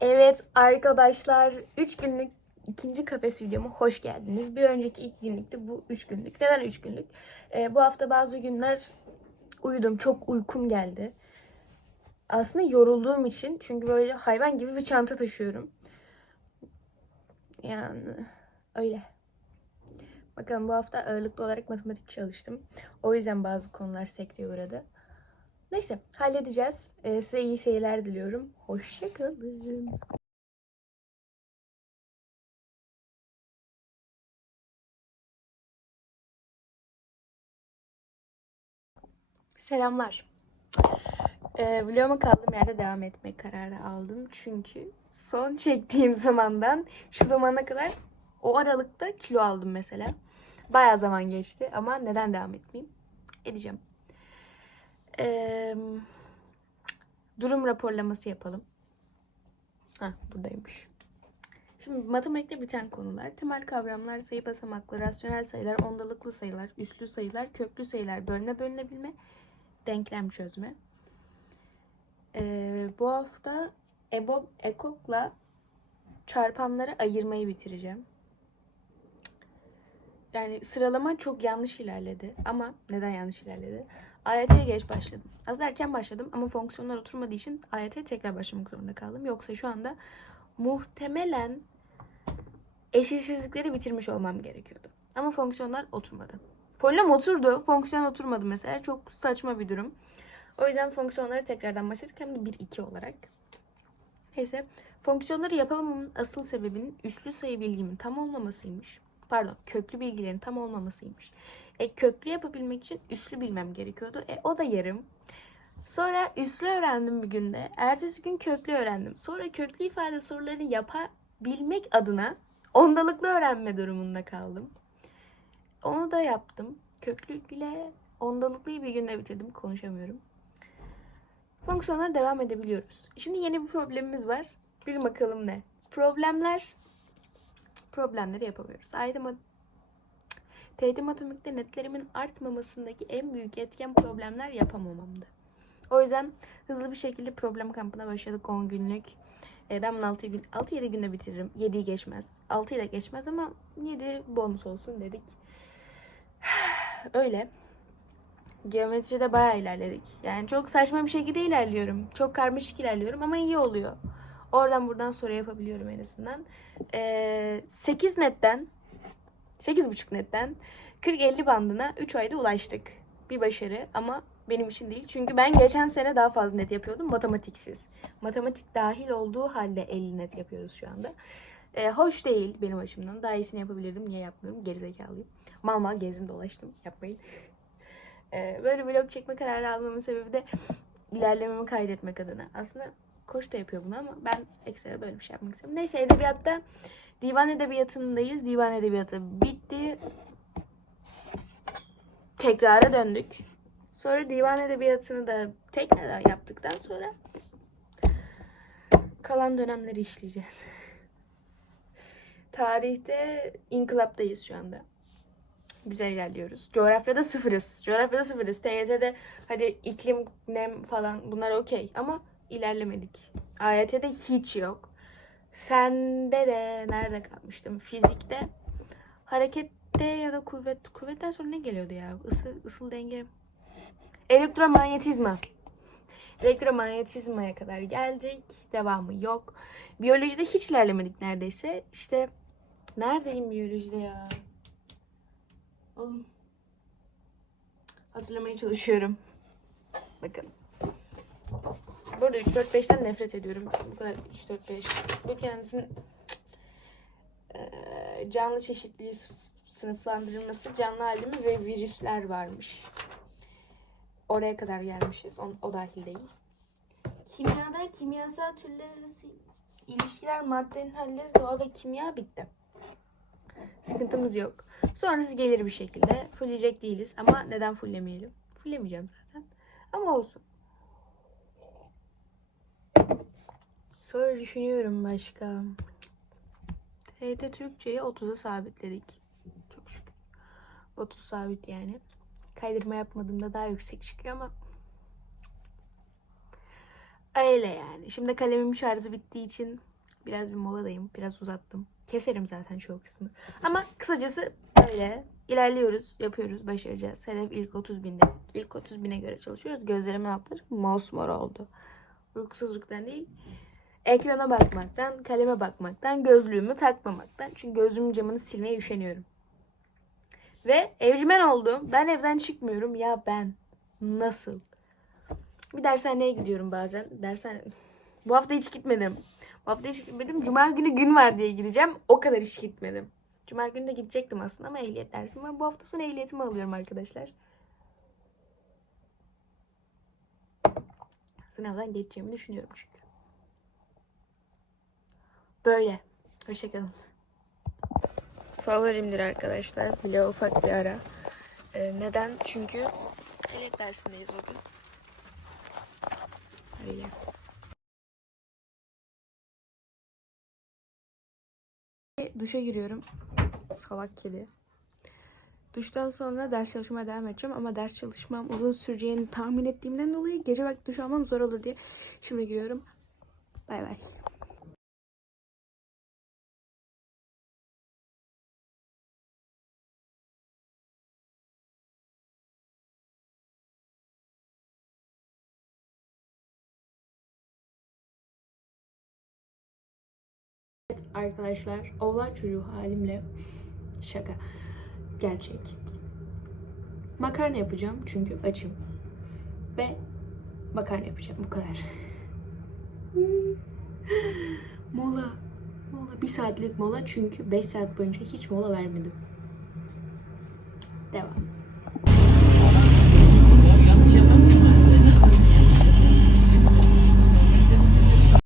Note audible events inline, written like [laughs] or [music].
Evet arkadaşlar 3 günlük ikinci kafes videoma hoş geldiniz. Bir önceki ilk günlükte bu 3 günlük. Neden 3 günlük? Ee, bu hafta bazı günler uyudum. Çok uykum geldi. Aslında yorulduğum için çünkü böyle hayvan gibi bir çanta taşıyorum. Yani öyle. Bakalım bu hafta ağırlıklı olarak matematik çalıştım. O yüzden bazı konular sekteye uğradı. Neyse halledeceğiz. Ee, size iyi seyirler diliyorum. Hoşçakalın. Selamlar. Ee, vloguma kaldığım yerde devam etmek kararı aldım. Çünkü son çektiğim zamandan şu zamana kadar o aralıkta kilo aldım mesela. Bayağı zaman geçti ama neden devam etmeyeyim? Edeceğim. Ee, durum raporlaması yapalım. Ha buradaymış. Şimdi matematikte biten konular, temel kavramlar, sayı basamaklı, rasyonel sayılar, ondalıklı sayılar, üslü sayılar, köklü sayılar, bölüne bölünebilme, denklem çözme. Ee, bu hafta EBOB, EKOK'la çarpanları ayırmayı bitireceğim. Yani sıralama çok yanlış ilerledi. Ama neden yanlış ilerledi? AYT'ye geç başladım. Az erken başladım ama fonksiyonlar oturmadığı için AYT'ye tekrar başlamak zorunda kaldım. Yoksa şu anda muhtemelen eşitsizlikleri bitirmiş olmam gerekiyordu. Ama fonksiyonlar oturmadı. Polinom oturdu, fonksiyon oturmadı mesela. Çok saçma bir durum. O yüzden fonksiyonları tekrardan başladık hem de 1-2 olarak. Neyse, fonksiyonları yapamamamın asıl sebebinin üslü sayı bilgimin tam olmamasıymış. Pardon, köklü bilgilerin tam olmamasıymış. E, köklü yapabilmek için üslü bilmem gerekiyordu. E, o da yarım. Sonra üslü öğrendim bir günde. Ertesi gün köklü öğrendim. Sonra köklü ifade sorularını yapabilmek adına ondalıklı öğrenme durumunda kaldım. Onu da yaptım. Köklü ile ondalıklıyı bir günde bitirdim. Konuşamıyorum. Fonksiyonlara devam edebiliyoruz. Şimdi yeni bir problemimiz var. Bir bakalım ne? Problemler problemleri yapamıyoruz. Ayrıca mat- TYT matematikte netlerimin artmamasındaki en büyük etken problemler yapamamamdı. O yüzden hızlı bir şekilde problem kampına başladık 10 günlük. E, ben bunu 6 gün 6-7 günde bitiririm. 7'yi geçmez. 6'yı da geçmez ama 7 bonus olsun dedik. [sighs] Öyle. Geometride bayağı ilerledik. Yani çok saçma bir şekilde ilerliyorum. Çok karmaşık ilerliyorum ama iyi oluyor. Oradan buradan soru yapabiliyorum en azından. Ee, 8 netten 8,5 netten 40-50 bandına 3 ayda ulaştık. Bir başarı ama benim için değil. Çünkü ben geçen sene daha fazla net yapıyordum matematiksiz. Matematik dahil olduğu halde 50 net yapıyoruz şu anda. Ee, hoş değil benim açımdan. Daha iyisini yapabilirdim. Niye yapmıyorum? Gerizekalıyım. Mal mal gezdim dolaştım. Yapmayın. Ee, böyle vlog çekme kararı almamın sebebi de ilerlememi kaydetmek adına. Aslında koç da yapıyor bunu ama ben ekstra böyle bir şey yapmak istedim. Neyse edebiyatta divan edebiyatındayız. Divan edebiyatı bitti. Tekrara döndük. Sonra divan edebiyatını da tekrardan yaptıktan sonra kalan dönemleri işleyeceğiz. [laughs] Tarihte inkılaptayız şu anda. Güzel ilerliyoruz. Coğrafyada sıfırız. Coğrafyada sıfırız. TYT'de hadi iklim, nem falan bunlar okey ama ilerlemedik. AYT'de hiç yok. Fende de nerede kalmıştım? Fizikte harekette ya da kuvvet kuvvetten sonra ne geliyordu ya? Isı, ısıl denge. Elektromanyetizma. Elektromanyetizmaya kadar geldik. Devamı yok. Biyolojide hiç ilerlemedik neredeyse. İşte neredeyim biyolojide ya? Oğlum. Hatırlamaya çalışıyorum. Bakın. Burada 3 4 5'ten nefret ediyorum. Bu kadar 3 4 5. Bu kendisinin eee, canlı çeşitliliği sınıf- sınıflandırılması, canlı alemi ve virüsler varmış. Oraya kadar gelmişiz. O, o dahil değil. Kimyada kimyasal türler arası ilişkiler, maddenin halleri, doğa ve kimya bitti. Sıkıntımız yok. Sonrası gelir bir şekilde. Fullleyecek değiliz ama neden fulllemeyelim? Fulllemeyeceğim zaten. Ama olsun. Sonra düşünüyorum başka. TYT Türkçeyi 30'a sabitledik. Çok şükür. 30 sabit yani. Kaydırma yapmadığımda daha yüksek çıkıyor ama Öyle yani. Şimdi kalemim şarjı bittiği için biraz bir moladayım. Biraz uzattım. Keserim zaten çoğu kısmı. Ama kısacası böyle ilerliyoruz, yapıyoruz, başaracağız. Hedef ilk 30 binde. İlk 30 bine göre çalışıyoruz. Gözlerimin altları mosmor oldu. Uykusuzluktan değil. Ekrana bakmaktan, kaleme bakmaktan, gözlüğümü takmamaktan. Çünkü gözlüğümün camını silmeye üşeniyorum. Ve evcimen oldum. Ben evden çıkmıyorum. Ya ben nasıl? Bir dershaneye gidiyorum bazen. Dershane... Bu hafta hiç gitmedim. Bu hafta hiç gitmedim. Cuma günü gün var diye gideceğim. O kadar hiç gitmedim. Cuma günü de gidecektim aslında ama ehliyet dersim var. Bu hafta sonu ehliyetimi alıyorum arkadaşlar. Sınavdan geçeceğimi düşünüyorum çünkü. Böyle. Hoşçakalın. Favorimdir arkadaşlar. Bile ufak bir ara. Ee, neden? Çünkü ehliyet dersindeyiz o gün. Öyle. Duşa giriyorum. Salak kedi. Duştan sonra ders çalışmaya devam edeceğim ama ders çalışmam uzun süreceğini tahmin ettiğimden dolayı gece vakti duş almam zor olur diye şimdi giriyorum. Bay bay. Arkadaşlar oğlan çocuğu halimle şaka gerçek. Makarna yapacağım çünkü açım. Ve makarna yapacağım bu kadar. [laughs] mola. Mola. Bir saatlik mola çünkü 5 saat boyunca hiç mola vermedim. Devam.